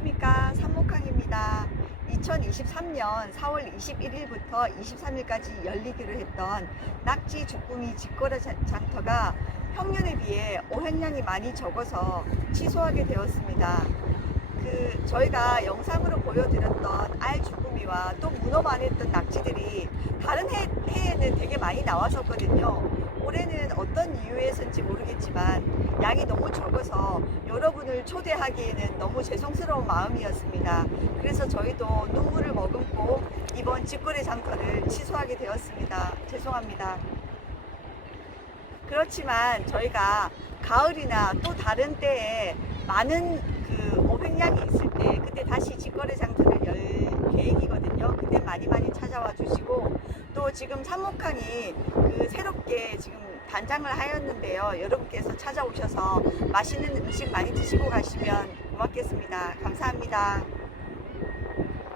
안녕하십니까 삼목항입니다. 2023년 4월 21일부터 23일까지 열리기로 했던 낙지 주꾸미 직거래 자- 장터가 평년에 비해 어획량이 많이 적어서 취소하게 되었습니다. 그 저희가 영상으로 보여드렸던 알 주꾸미와 또 문어만 했던 낙지들이 다른 해, 해에는 되게 많이 나왔었거든요. 올해는 어떤 이유에서인지 모르겠지만 양이 너무 적어서 여러분 을 초대하기에는 너무 죄송스러운 마음이었습니다. 그래서 저희도 눈물을 머금고 이번 직거래 장터를 취소하게 되었습니다. 죄송합니다. 그렇지만 저희가 가을이나 또 다른 때에 많은 그 어획량이 있을 때 그때 다시 직거래 장터를 열 계획이거든요. 그때 많이 많이 찾아와 주시고 또 지금 삼목항이 그 새롭게 지금 단장을 하였는데요. 여러분께서 찾아오셔서 맛있는 음식 많이 드시고 가시면 고맙겠습니다. 감사합니다.